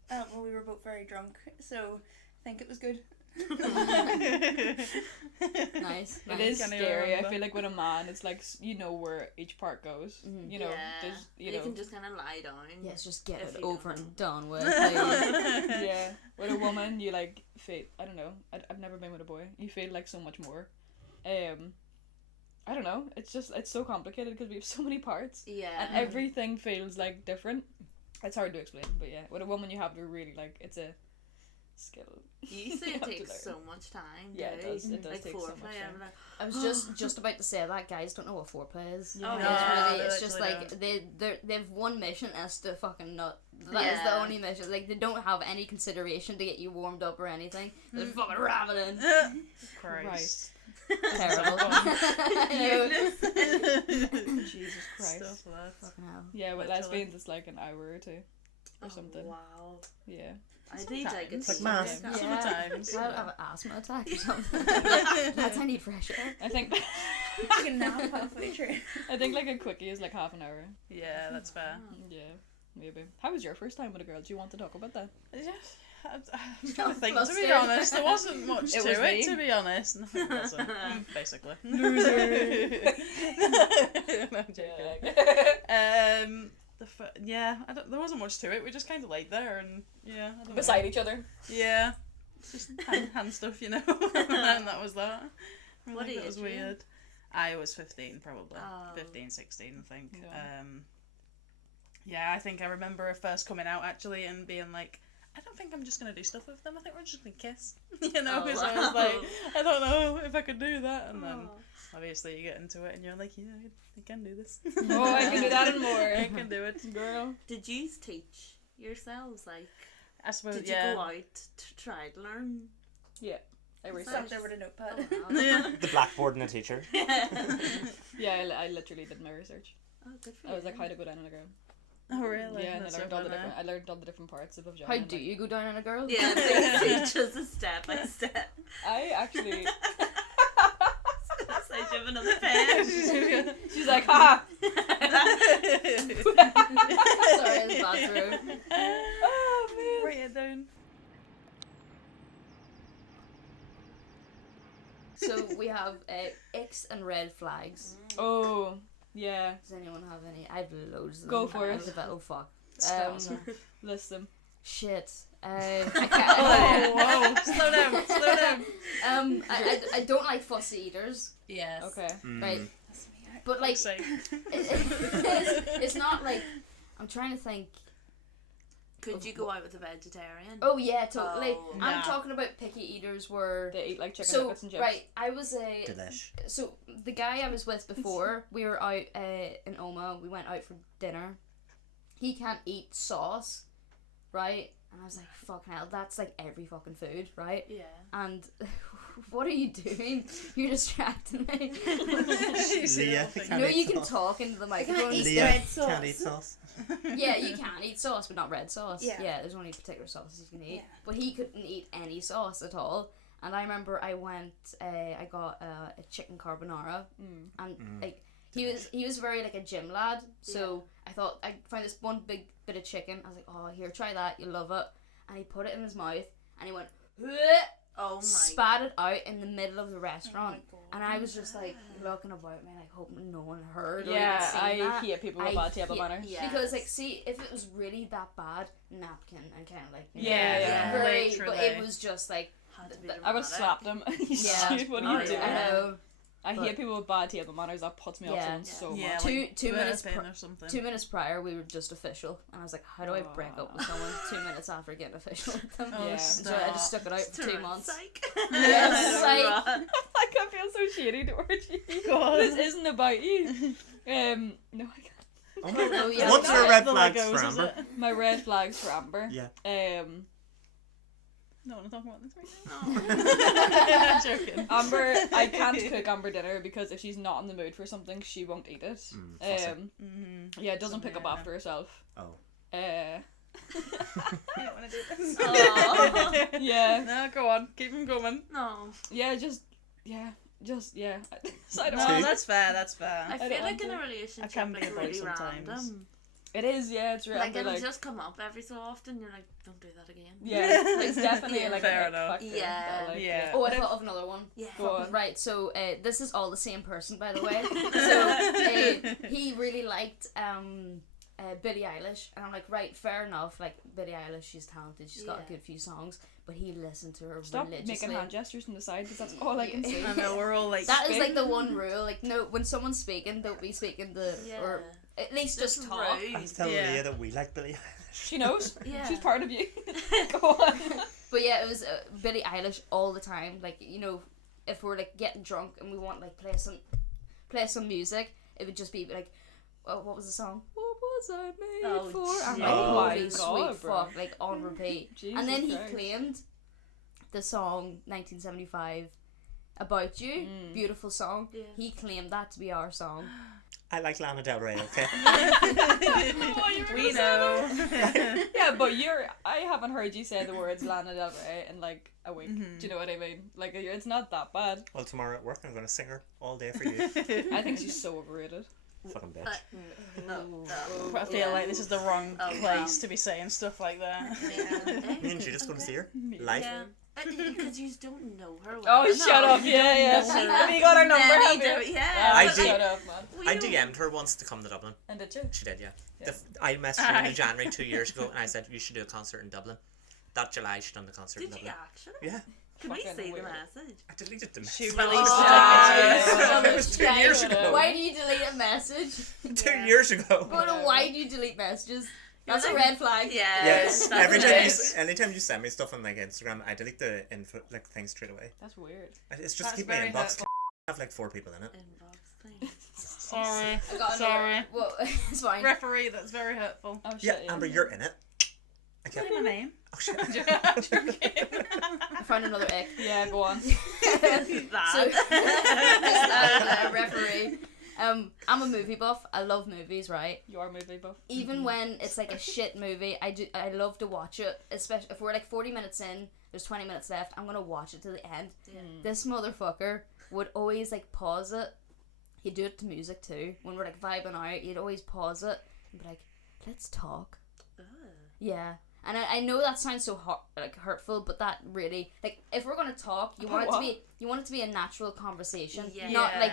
Well, we were both very drunk, so I think it was good. Nice. It is Can you scary. I remember? feel like with a man, it's like you know where each part goes. You know, there's you can just kind of lie down. Yes, just get If it you over don't and done with. Please. yeah. With a woman, you like feel. I don't know. I've never been with a boy. You feel like so much more. I don't know. It's so complicated because we have so many parts, Yeah. and everything feels like different. It's hard to explain, but yeah, with a woman you have to really like. It's a skill. You say You it have to takes learn. so much time. Yeah, it too. does. It does Like take so much foreplay, time. I'm like, I was just about to say that guys don't know what foreplay is. Yeah. Oh, It's yeah. really, it's They just literally like they've one mission as to fucking nut. That is the Yeah. only mission. Like they don't have any consideration to get you warmed up or anything. They just fucking ram it in. Christ. Terrible. Jesus Christ. Stuff like that. Fucking hell. Yeah, with Literally. lesbians it's like an hour or two or something. Wow. Yeah. I need like a Sometimes. Like team maths. like that. Yeah. Sometimes. I have an asthma attack or something. Lads, I need fresh air. I think You can nap halfway through. I think like a quickie is like half an hour. Yeah, that's fair. Yeah, maybe. How was your first time with a girl? Do you want to talk about that? Yeah, I'm trying to think. To Flustered. be honest, there wasn't much It to was it. me. To be honest, no, it wasn't. Basically. Loser. No, I'm joking. There wasn't much to it. We just kind of laid there and yeah. I don't Beside each other. know. Yeah. Just hand stuff, you know. And that was that. I What think that age was were you? weird. I was 15 probably. Oh. 15, 16 I think. Yeah. Yeah, I think I remember first coming out actually and being like, I don't think I'm just gonna do stuff with them. I think we're just gonna kiss. You know, Oh, so I was wow. like, I don't know if I could do that. And then Oh. obviously you get into it and you're like, yeah, I can do this. Oh, I can do that and more. I can do it, Girl. Did you teach yourselves? Like, I suppose. did you Yeah. go out to try to learn? Yeah. I Sat researched. there with a notepad. Yeah. The blackboard and the teacher. Yeah, I literally did my research. Oh, good for I you. was like, how to go down on a girl. Oh really? Yeah, and That's I so learned all the funny. different. I learned all the different parts of vagina. How and, do like, you go down on a girl? Yeah, they teach us a step by step. I actually. So do you have another pen? She's like, ha. Sorry, it's bathroom. Oh man. Write it down. So we have X and red flags. Oh yeah. Does anyone have any? I have loads of them. Go for it. Oh fuck. Sponsor. List them. Shit. I can't. Whoa! Slow down. Slow down. I don't like fussy eaters, Yes. Okay. right? That's me. But like, Fuck's sake. it's not like I'm trying to think. Could you go out with a vegetarian? Oh yeah, totally. Oh. I'm Nah. talking about picky eaters where. They eat like chicken So nuggets and chips. right, I was a. Delish. So the guy I was with before, we were out in Oma. We went out for dinner. He can't eat sauce, right? And I was like, "Fucking hell, that's like every fucking food, right?" Yeah. And what are you doing? You're distracting me. Leah, You can't know eat you can sauce. talk into the I can't microphone. eat Leah red sauce. can't eat sauce. Yeah, you can eat sauce, but not red sauce. Yeah. There's only particular sauces you can eat. Yeah. But he couldn't eat any sauce at all. And I remember I went, I got a chicken carbonara, and like he was very like a gym lad. So I thought I found this one big bit of chicken. I was like, oh, here, try that, you'll love it. And he put it in his mouth, and he went, Oh my. spat it out in the middle of the restaurant. God. And I was just like looking about me, like hoping no one heard. Or Yeah, even seen I that. hate people with I bad table hate- manners. Yeah. Because like, see, if it was really that bad, napkin and kind of like Yeah. very, but Literally. it was just like Had to be I I would dramatic. slap them. Yeah. What Oh, are you doing? yeah. I know. I But- hate people with bad table manners. That puts me off Yeah. someone so Yeah, much. Two like minutes burping pr- or something. 2 minutes prior, we were just official, and I was like, how do I break up with someone 2 minutes after getting official with them? Oh, Yeah. So I just stuck it out for 2 months. Psych. Yeah, psych. Run. Like I feel so shady towards you. Go on. This isn't about you. No, I can't. Oh, yeah. What's no, your red The flags Legos, for is Amber? it? My red flags for Amber. Yeah. No, I'm not talking about this right Oh. now. Joking. Amber, I can't cook Amber dinner because if she's not in the mood for something, she won't eat it. Fussy. Yeah, doesn't pick up Yeah. after herself. Oh. I don't want to do this. Aw. Yeah, No, go on. Keep them going. No. yeah. So I don't No, know. that's fair. That's fair. I don't feel like want in to. a relationship I can be it's a boy really sometimes. random. It is, yeah. It's Like random. it'll just come up every so often. You're like, don't do that again. yeah, it's definitely Yeah. like Fair a enough. factor, Yeah. but, like, Yeah. Oh, I thought of another one. Yeah. Go on. Right, so this is all the same person, by the way. So he really liked Billie Eilish, and I'm like, right, fair enough. Like Billie Eilish, she's talented, she's got a Yeah. good few songs, but he listened to her Stop religiously. making hand gestures from the side because that's all I can see. I know we're all like. That is Spin. like the one rule. Like, no, when someone's speaking, don't be speaking Yeah. or at least just Just talk. rude. I was telling Yeah. Leah that we like Billie Eilish. She knows. Yeah. She's part of you. Go on. But yeah, it was Billie Eilish all the time. Like, you know, if we're like getting drunk and we want like play some music, it would just be like, oh, what was the song? What was I made Oh, for? I'm jeez. like, Oh my holy God, sweet bro. fuck, like on repeat. Jesus And then he Christ. claimed the song 1975 About You, beautiful song. Yeah. He claimed that to be our song. I like Lana Del Rey, okay? We know. Yeah, but I haven't heard you say the words Lana Del Rey in like a week. Do you know what I mean? Like, it's not that bad. Well, tomorrow at work I'm going to sing her all day for you. I think she's so overrated. Fucking bitch. No. I feel like this is the wrong Oh, place wow. to be saying stuff like that. Me and you just going to see her live. Yeah. Because you don't know her well. Oh, enough. shut up. You Yeah, don't yeah. know her. Have you got her number? Many Have you? different- Yeah. I but, do. like, Shut up, man. we I don't- DM'd her once to come to Dublin. And did you? She did, yeah. Yeah. I messaged her in January 2 years ago and I said, you should do a concert in Dublin. That July she done the concert in Did you Dublin. actually? Yeah. Can we Fucking see weird. the message? I deleted the She message. released Oh, the It was 2 years ago. Why do you delete a message? 2 years ago. But why do you delete messages? That's a red flag. Yeah. Yes. that's Every it time is. anytime you send me stuff on like Instagram, I delete the info like things straight away. That's weird. It's just That's keep my very inbox. hurtful. I have like 4 people in it. Inbox thing. Sorry. I got Sorry. Well, it's fine. Referee, that's very hurtful. Oh, shit. Yeah, Amber, you're in it. I Say my name. Oh, shit. I found another ick. Yeah, go on. So, just a referee. I'm a movie buff. I love movies, right? You are movie buff. Even when it's like a shit movie, I love to watch it. Especially if we're like 40 minutes in, there's 20 minutes left, I'm gonna watch it to the end. This motherfucker would always like pause it. He'd do it to music too. When we're like vibing out, he'd always pause it and be like, "Let's talk." Yeah. And I know that sounds so hurtful, but that really, like, if we're gonna talk, you want it to be a natural conversation, not like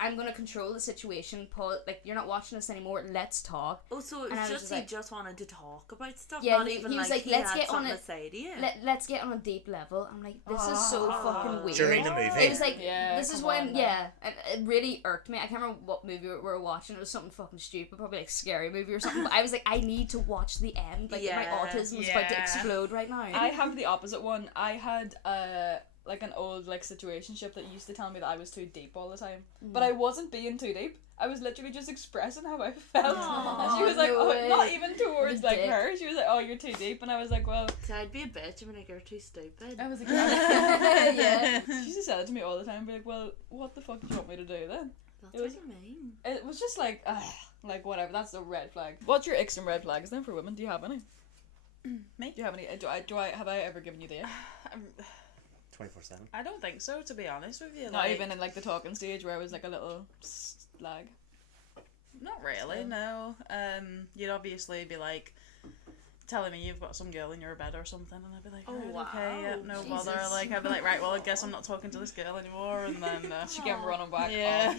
I'm gonna control the situation. Paul, like, you're not watching this anymore. Let's talk. Oh, so And it's I was just just he like, just wanted to talk about stuff. Yeah, not he even was like like, he let's had get on something it. to say to you. Let's get on a deep level. I'm like, this is so fucking weird. During the movie. It was like, Yeah, this is come when, on, and it really irked me. I can't remember what movie we were watching. It was something fucking stupid, probably like Scary Movie or something. But I was like, I need to watch the end. Like, my autism is about to explode right now. I have the opposite one. I had like an old like situationship that used to tell me that I was too deep all the time, but I wasn't being too deep. I was literally just expressing how I felt. And she was like, no oh, way. not even towards You like dick. her. She was like, oh, you're too deep. And I was like, well, So I'd be a bitch and be like, you're too stupid. I was like, Yeah. she used to say it to me all the time. Be like, well, what the fuck do you want me to do then? That's it was- what you mean. It was just like whatever. That's a red flag. What's your icks and red flags then for women? Do you have any? Me? Do you have any? Have I ever given you the ick? 24/7. I don't think so, to be honest with you. Not like, even in like the talking stage where I was like a little slag. Not really, no. You'd obviously be like telling me you've got some girl in your bed or something, and I'd be like, Oh, right, okay, yeah, wow. no Jesus. bother. Like, I'd be like, right, well, I guess I'm not talking to this girl anymore, and then She came running back. yeah.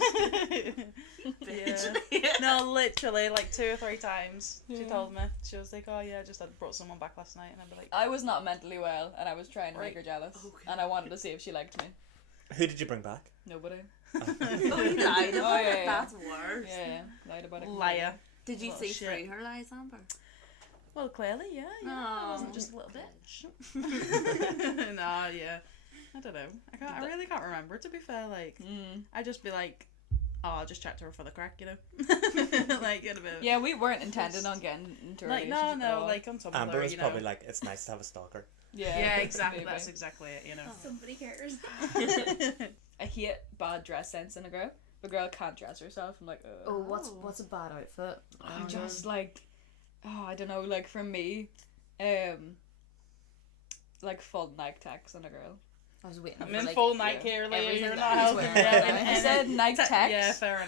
Bitch. Yeah. No, literally, like 2 or 3 times. She Yeah. told me. She was like, oh yeah, I just had brought someone back last night, and I'd be like, I was not mentally well, and I was trying to make Right. her jealous, Okay. and I wanted to see if she liked me. Who did you bring back? Nobody. Oh, you lied about yeah, it. yeah. That's worse. Yeah, lied about it. liar. Did you Well, see shit. through her lies, Amber? Well, clearly, yeah. I Oh, wasn't just a little bitch. bitch. No, yeah. I don't know. I really can't remember, to be fair. Like, I'd just be like, oh, I'll just chat to her for the crack, you know? Like, get a bit. Yeah, we weren't intending on getting into a Like, relationship at no, all. like on Tumblr, Amber was you know. probably like, it's nice to have a stalker. Yeah, Exactly. maybe. That's exactly it, you know. Somebody cares. I hate bad dress sense in a girl. If a girl can't dress herself, I'm like, ugh. Oh, what's a bad outfit? I'm just like, I don't know, like for me, like full Nike tags on a girl. I was waiting I'm for in like, full Nike here, Leah. everything You're that not he's helping. wearing Yeah, right now. I said Nike tags. Yeah, fair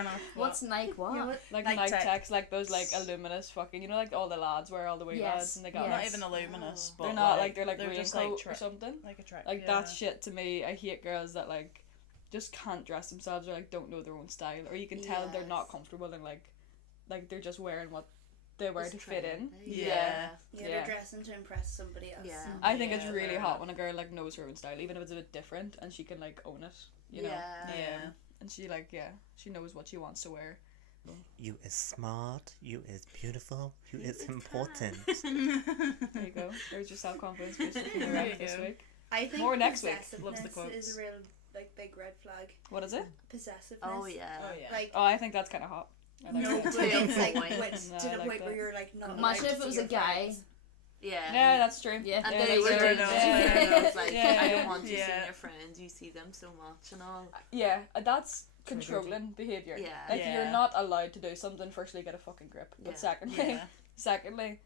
enough. what's Nike what? Yeah, Like Nike Nike tech. tags, like those like luminous fucking, you know, like all the lads wear, all the wee Yes, lads, and they got yes. Not like, even luminous, but they're not like they're like they're raincoat just like or something. like a track. Like that shit to me. I hate girls that like just can't dress themselves or like don't know their own style, or you can tell they're not Yes. comfortable and like they're just wearing what they wear It's to fit in. trendy. Yeah. Yeah, Yeah. they're dressing to impress somebody else. Yeah. I think it's Yeah, really fair hot enough. when a girl like knows her own style, even if it's a bit different, and she can like own it. You know. Yeah. And she like she knows what she wants to wear. You is smart, you is beautiful, you is important. There you go. There's your self confidence boosted from the There rep you this go. week. I think More next week. Loves the possessiveness quotes. is a real like big red flag. What is it? Possessiveness. Oh yeah. Oh yeah. Like Oh, I think that's kind of hot. I like no, that. but To a it's like point. when, No, to I the like point where that. you're like not. Imagine allowed if to it was see a your guy. friends. Yeah. Yeah, that's true. Yeah. And Yeah, then you that's were true. doing Yeah. like, Yeah. I don't want you Yeah. seeing your friends, you see them so much and all. Yeah, that's controlling behavior. Yeah. Like Yeah. you're not allowed to do something. Firstly, get a fucking grip. But Yeah. secondly,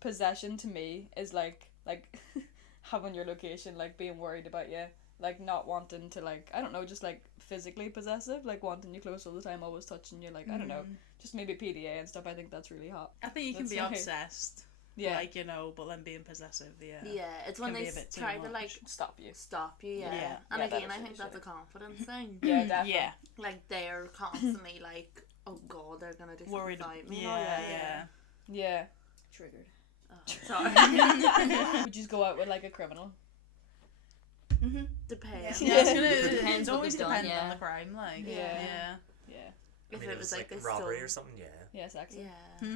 possession to me is like having your location, like being worried about you, like not wanting to like I don't know, just like physically possessive, like wanting you close all the time, always touching you, like I don't know, just maybe PDA and stuff. I think that's really hot. I think you can That's be like- obsessed. Yeah, Like, you know, but then being possessive, yeah. Yeah, it's when Can they be a bit too try to much. like stop you. stop you, yeah. Yeah. And Yeah, again, that I is think really that's a shitty. confidence thing. Yeah, definitely. Yeah. Like they're constantly like, oh god, they're gonna do something Worried. without me. Yeah. Yeah. Triggered. Oh, sorry. Would you just go out with like a criminal? Mm-hmm. Depends. Yeah, it's gonna, Depends it's what always they've done, dependent on yeah. the crime, like. Yeah. Yeah. Yeah. I If mean, it was like a they robbery stole- or something, yeah. Yeah, sexy. Yeah.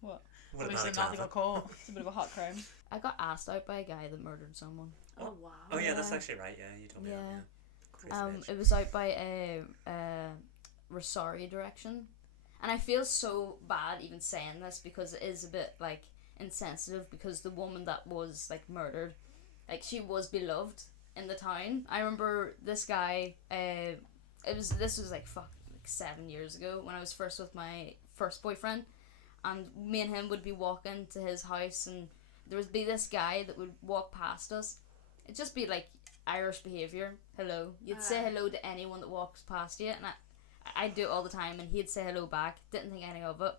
What? What Obviously about nothing got caught. It's a bit of a hot crime. I got asked out by a guy that murdered someone. Oh wow. Oh yeah, that's Yeah. actually right. Yeah, you told me that. Yeah. Yeah. Crazy bitch. It was out by Rosario direction, and I feel so bad even saying this because it is a bit like insensitive because the woman that was like murdered, like she was beloved in the town. I remember this guy. This was like 7 years ago when I was first with my first boyfriend, and me and him would be walking to his house, and there would be this guy that would walk past us. It'd just be like Irish behaviour. Hello. You'd say hello to anyone that walks past you, and I'd do it all the time, and he'd say hello back. Didn't think anything of it.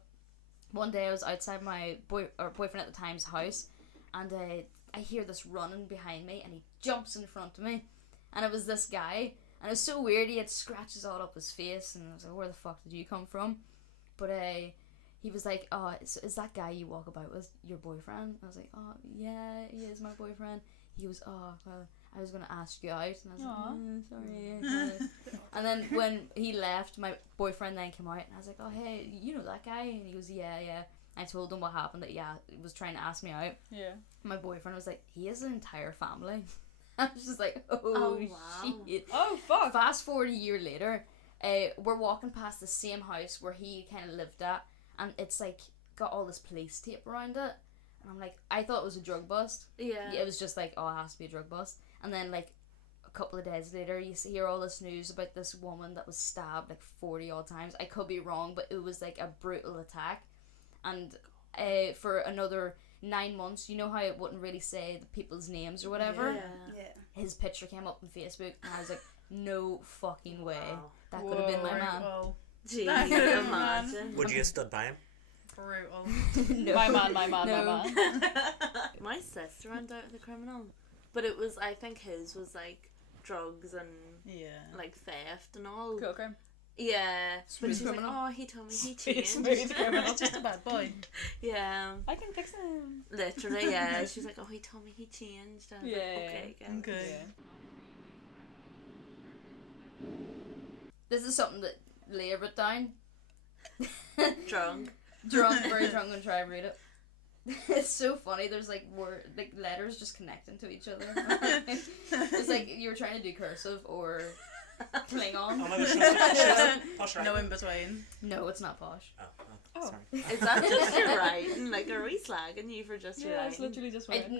One day I was outside my boyfriend at the time's house, and I hear this running behind me, and he jumps in front of me, and it was this guy, and it was so weird. He had scratches all up his face, and I was like, where the fuck did you come from? But he was like, oh, is that guy you walk about with your boyfriend? I was like, oh yeah, he is my boyfriend. He goes, oh well, I was gonna ask you out, and I was like, sorry. And then when he left, my boyfriend then came out, and I was like, oh hey, you know that guy? And he goes, yeah. I told him what happened, that he was trying to ask me out. Yeah. My boyfriend was like, he has an entire family. I was just like, oh wow. shit. Oh fuck. Fast forward a year later, we're walking past the same house where he kind of lived at, and it's like got all this police tape around it, and I'm like, I thought it was a drug bust. Yeah. It was just like, oh, it has to be a drug bust. And then like a couple of days later, you hear all this news about this woman that was stabbed like 40 odd times. I could be wrong, but it was like a brutal attack. And for another 9 months, you know how it wouldn't really say the people's names or whatever? Yeah. His picture came up on Facebook, and I was like, no fucking way. Wow. That could have been my man. Well, Jeez, That could have been imagine. Would you have stood by him? brutal. No. My man. No. My sister went out with a criminal, but it was, I think his was like drugs and Yeah. like theft and all. Cool, okay. Yeah, but Smooth she's like, criminal. oh, he told me he Smooth changed. criminal. He's just a bad boy. Yeah, I can fix him. literally, yeah. She's like, oh, he told me he changed. I was like, okay, girl. Okay. Yeah. This is something that Leah wrote down. Drunk. Very drunk, and try and read it. It's so funny. There's like letters just connecting to each other. It's like you were trying to do cursive or Klingon. Oh my gosh, posh right. No in between. No, it's not posh. Oh. Sorry. Is that just your writing? Like, are we slagging you for just your Yeah, it's writing? literally just I writing.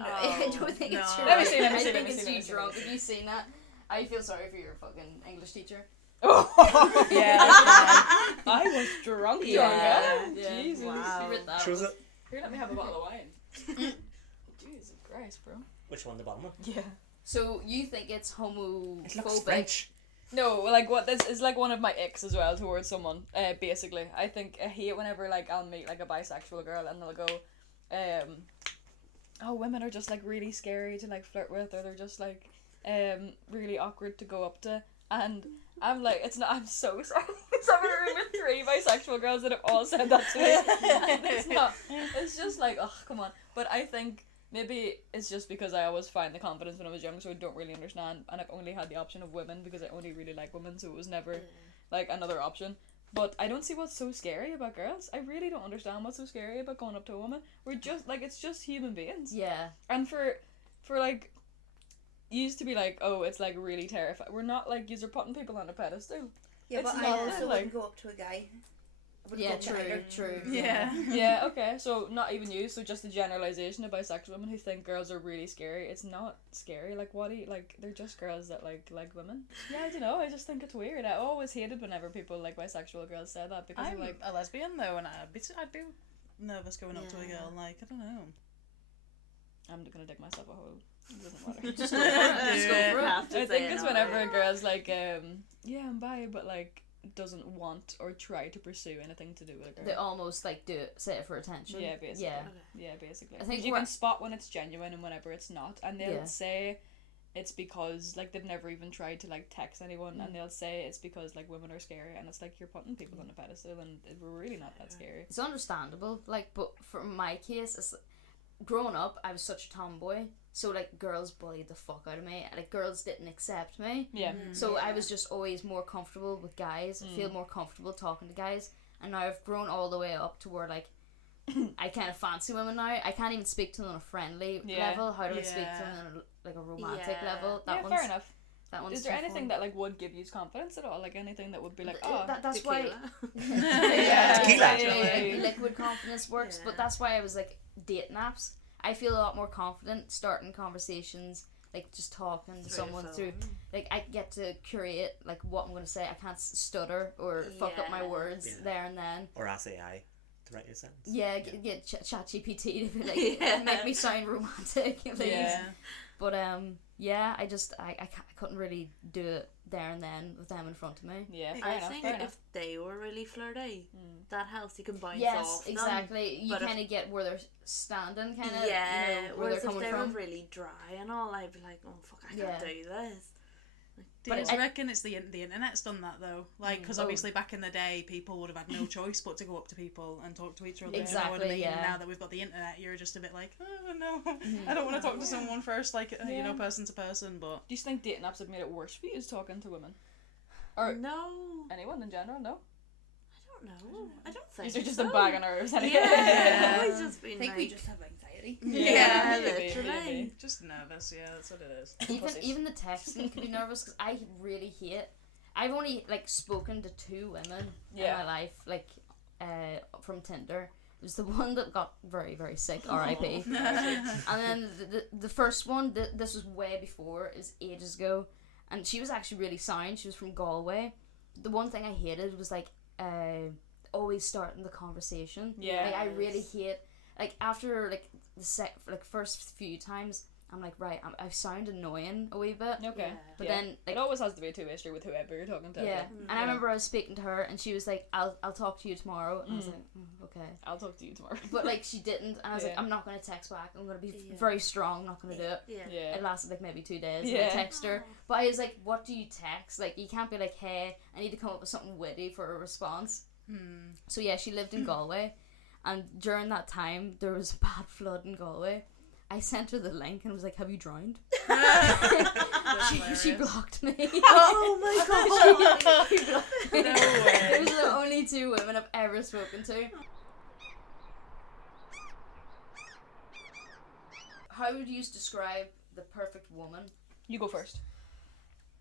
don't think it's no. your Let me see, let me I see, think let me it's see, let me you see. drunk. Have you seen that? I feel sorry for your fucking English teacher. Oh, yeah. I was drunk. Yeah. Yeah. Jesus. Wow. She wrote that. Shows it. Here, let me have a bottle of wine. Jesus Christ, bro. Which one, the bottom one? Yeah. So you think it's It looks homophobic? French. No, like what this is like one of my icks as well towards someone. Basically, I think I hate whenever like I'll meet like a bisexual girl and they'll go, oh, women are just like really scary to like flirt with, or they're just like really awkward to go up to, and I'm like, it's not. I'm so sorry. So I'm in a room with 3 bisexual girls that have all said that to me. And it's not. It's just like, oh, come on. But I think maybe it's just because I always find the confidence when I was young, so I don't really understand, and I've only had the option of women because I only really like women, so it was never like another option. But I don't see what's so scary about girls. I really don't understand what's so scary about going up to a woman. We're just like, it's just human beings. Yeah. And for like, used to be like, oh, it's like really terrifying. We're not like, you're putting people on a pedestal. Yeah, It's but I not, also like- wouldn't go up to a guy. I wouldn't Yeah, go up to either. true. Yeah. Yeah, okay, so not even you, so just the generalization of bisexual women who think girls are really scary. It's not scary. Like, what do you, like, they're just girls that like women. Yeah, I don't know, I just think it's weird. I always hated whenever people like bisexual girls say that, because I'm I'm like, a lesbian though, and I'd be nervous going up to a girl. Like, I don't know. I'm gonna dig myself a hole. It doesn't matter. Just go for it. Just go for it. Have to I say think it's no. whenever a girl's like, yeah, I'm bi, but like doesn't want or try to pursue anything to do with a girl. They almost like do it, say it for attention. Yeah, basically. Yeah. Yeah, basically. I think you we're- can spot when it's genuine and whenever it's not, and they'll Yeah. say it's because like they've never even tried to like text anyone, and they'll say it's because like women are scary, and it's like you're putting people on a pedestal, and we're really not that scary. It's understandable, like, but for my case, it's growing up, I was such a tomboy, so like girls bullied the fuck out of me. Like girls didn't accept me, Yeah. so I was just always more comfortable with guys. I feel more comfortable talking to guys, and now I've grown all the way up to where like I kind of fancy women now. I can't even speak to them on a friendly Yeah. level. How do I speak to Yeah. them on a romantic Yeah. level? Yeah, fair enough. That one's Is there tough anything one. that like would give you confidence at all? Like anything that would be like, That's why yeah, Tequila. liquid confidence works, but Yeah. that's why I was like dating apps. I feel a lot more confident starting conversations, like just talking to someone through. Like I get to curate like what I'm gonna say. I can't stutter or fuck up my Yeah. words there and then. Or ask AI to write you a sentence. Yeah, get ChatGPT to be like make me sound romantic, please. Yeah. But yeah, I couldn't really do it there and then with them in front of me. Yeah, fair I enough. think Fair if enough. they were really flirty, that helps. You can bounce Yes, off them. exactly. You But if- kind of get where they're standing, kind of. Yeah, You know, where they're whereas if coming they from. were really dry and all, I'd be like, oh fuck, I can't do this. Do you But I- reckon it's the internet's done that though? Like, because obviously back in the day, people would have had no choice but to go up to people and talk to each other. You know what I Exactly, mean? yeah. Now that we've got the internet, you're just a bit like, oh no, I don't want to talk to someone first, like you know, person to person. But Do you think dating apps have made it worse for you talking to women? Or No, anyone in general? No? I don't know. I don't think These are just so. a bag of nerves anyway. Yeah, I've always just I been think like, we just have anxiety. yeah, maybe, literally. maybe. just nervous, yeah, that's what it is. Even the texting can be nervous because I really hate. I've only like spoken to 2 women in my life, like from Tinder. It was the one that got very, very sick, R.I.P. And then the first one, this was way before, is ages ago, and she was actually really sound. She was from Galway. The one thing I hated was like always starting the conversation. Yeah. Like I really hate like after like the first few times. I'm like, right, I sound annoying a wee bit. Okay. But Yeah. then, like, It always has to be a two-way street with whoever you're talking to. yeah. I think. And I remember I was speaking to her, and she was like, "I'll talk to you tomorrow." And I was like, "Okay." I'll talk to you tomorrow. But like, she didn't, and I was like, Yeah. "I'm not gonna text back. I'm gonna be Yeah. very strong. I'm not gonna do it." Yeah. Yeah. It lasted like maybe 2 days. Yeah. And I text her, but I was like, "What do you text? Like, you can't be like, hey, I need to come up with something witty for a response." So yeah, she lived in Galway, and during that time there was a bad flood in Galway. I sent her the link and was like, "Have you drowned?" she blocked me. Oh my god. She blocked me. No way. It was the only 2 women I've ever spoken to. How would you describe the perfect woman? You go first.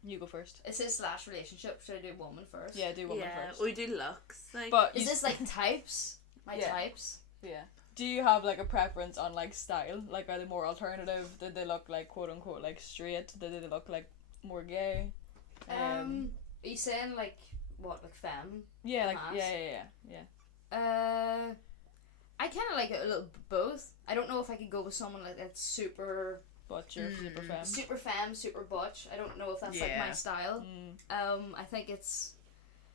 You go first. It says / relationship. Should I do woman first? Yeah, do woman Yeah, first. we do looks. Like, But Is you, this like types? My Yeah. types? yeah. Do you have like a preference on like style? Like, are they more alternative? Did they look like quote unquote like straight? Did they look like more gay? Are you saying like what, like femme? Yeah, like mass? yeah. I kind of like it a little both. I don't know if I could go with someone like that's super Butcher, super femme. super femme, super butch. I don't know if that's like my Yeah. style. Mm. I think it's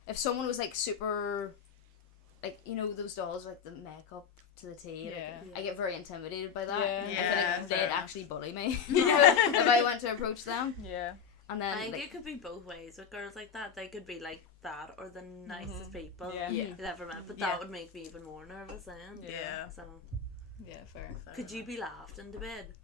if someone was like super, like, you know, those dolls like the makeup to the T. Like, Yeah. I get very intimidated by that. Yeah. I feel Yeah, like fair they'd enough. actually bully me if I went to approach them. Yeah. And then I think like, it could be both ways with girls like that. They could be like that or the nicest people Yeah. Yeah. you've ever met, but Yeah. that would make me even more nervous then. Yeah. So, Yeah, fair. could you be laughed into bed?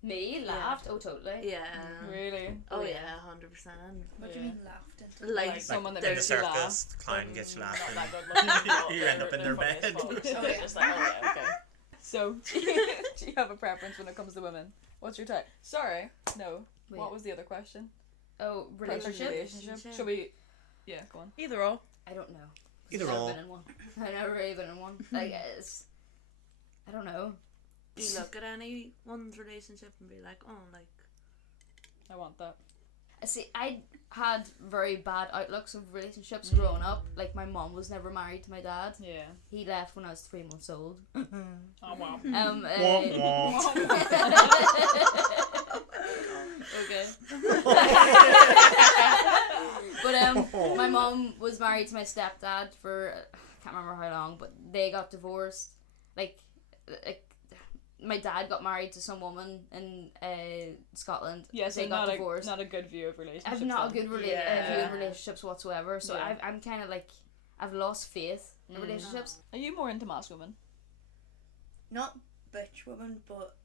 me laughed. Oh, totally. Yeah. Really? Oh Oh, yeah. yeah, 100%. What do you mean laughed into? Like, someone that In the makes you laugh. circus, the clown gets you laughing. Not that good looking. You end up in their bed. So they're just like, oh yeah, okay. So, do you have a preference when it comes to women? What's your type? Sorry, no. Wait. What was the other question? Oh, Perfect relationship? relationship. Should we? Yeah, go on. Either or. I don't know. Either I've never or. been in one. I've never really been in one. Like, I don't know. do you look at anyone's relationship and be like, oh, like, I want that. See, I had very bad outlooks of relationships growing up. Like, my mom was never married to my dad. Yeah. He left when I was 3 months old. Oh wow. Wah, Okay. But my mom was married to my stepdad for I can't remember how long, but they got divorced. Like my dad got married to some woman in Scotland. Yeah, so they got not divorced. not a good view of relationships. I've not a then. good view Yeah. in relationships whatsoever. So Yeah. I'm kind of like I've lost faith in relationships. Are you more into masked women? Not butch woman, but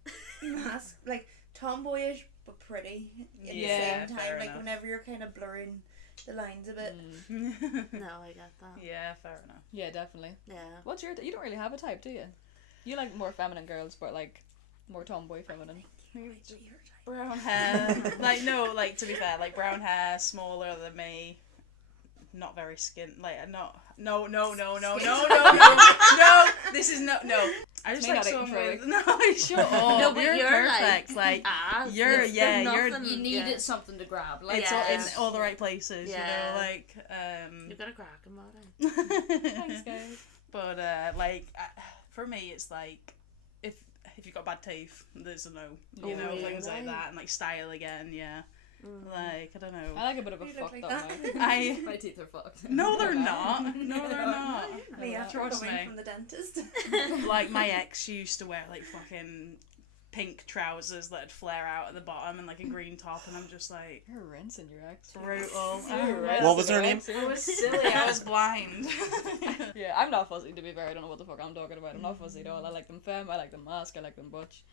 mask like tomboyish but pretty at Yeah, the same fair time. Like enough. whenever you're kind of blurring the lines a bit. no, I get that. Yeah, fair enough. Yeah, definitely. Yeah. What's your? You don't really have a type, do you? You like more feminine girls, but like more tomboy feminine. Brown hair. Like, no, like, to be fair, like, brown hair, smaller than me, not very no, this is no, I just like someone with, no, shut up, No, but you're perfect, like, you're, You needed something to grab. Like, it's all in all the right places, you know, like, you've got a crack about it. Thanks, guys. but, like, for me, it's like, if you've got bad teeth, there's a no, you know, things like that, and like style again, like, I don't know. I like a bit of a You look fucked like up that. mouth. my teeth are fucked. No, they're not. No, they're not. Me after Trust coming me. from the dentist. Like, my ex used to wear like fucking pink trousers that'd flare out at the bottom and like a green top, and I'm just like, You're rinsing your ex. brutal. What was her name? I was silly. I was blind. Yeah, I'm not fussy, to be fair. I don't know what the fuck I'm talking about. I'm not fussy at all. I like them femme, I like them mask, I like them butch.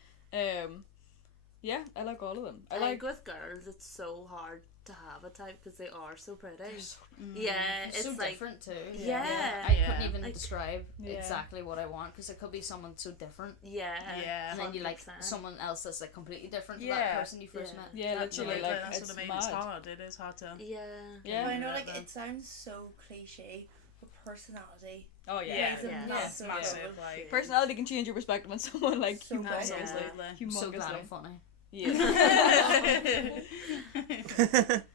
Yeah, I like all of them. I like with girls, it's so hard to have a type because they are so pretty. Yeah, It's so like different too. Yeah. I couldn't even Like, describe Yeah. exactly what I want because it could be someone so different, yeah, Yeah. and then you like 100%. someone else that's like completely different to Yeah. that person you first Yeah. met. Yeah, That- literally, no, like, that's it's what I mean. It's mad. hard. It is hard to. Yeah. Yeah. But I know, like, Yeah. it sounds so cliche, but personality Oh, yeah. Yeah, plays a yeah. massive massive. role. Like, Personality can change your perspective on someone, like, So much. humongously. absolutely. I'm so glad Humongously. I'm funny. Yeah.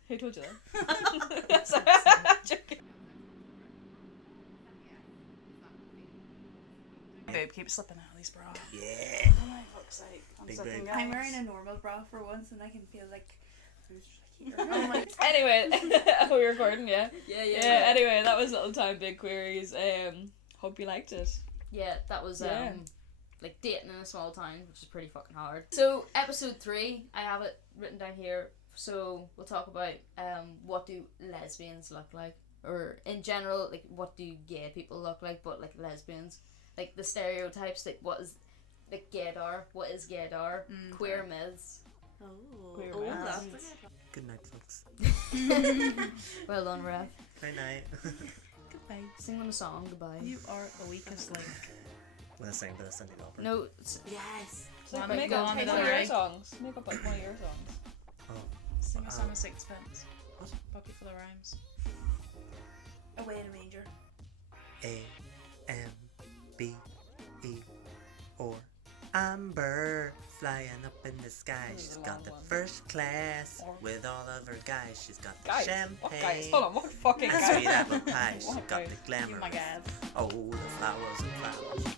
Who told you that? Joking. Babe, keep slipping out of these bra. Yeah. Oh my fuck's sake. I'm Big slipping, babe. guys. I'm wearing a normal bra for once, and I can feel like. Oh my. Anyway, are we recording? Yeah. Yeah, Yeah. Anyway, that was Little Town Big Queeries. Hope you liked it. Yeah, that was Yeah. like dating in a small town, which is pretty fucking hard. So episode 3, I have it written down here. So we'll talk about what do lesbians look like, or in general, like what do gay people look like, but like lesbians, like the stereotypes, like what is like gaydar, what is gaydar, queer myths. Oh, Queer oh, man. that's Good night, folks. Well done, Ref. Good night. Goodbye. Sing them a song. Goodbye. You are the weakest link. We'll sing this and over. No, yes. So Wanna make go up on one with of it, your right? songs. Make up like one of your songs. Sing a song of sixpence. Pocket full of rhymes. Away in a manger. A-M-B-E or Amber flying up in the sky. This is She's a got long the one. first class Or- with all of her guys. She's got the Guys. champagne. What guys? Hold on. What fucking and guys? sweet apple pie. She's What got guys? the glamour. You my god. Oh, the flowers and flowers.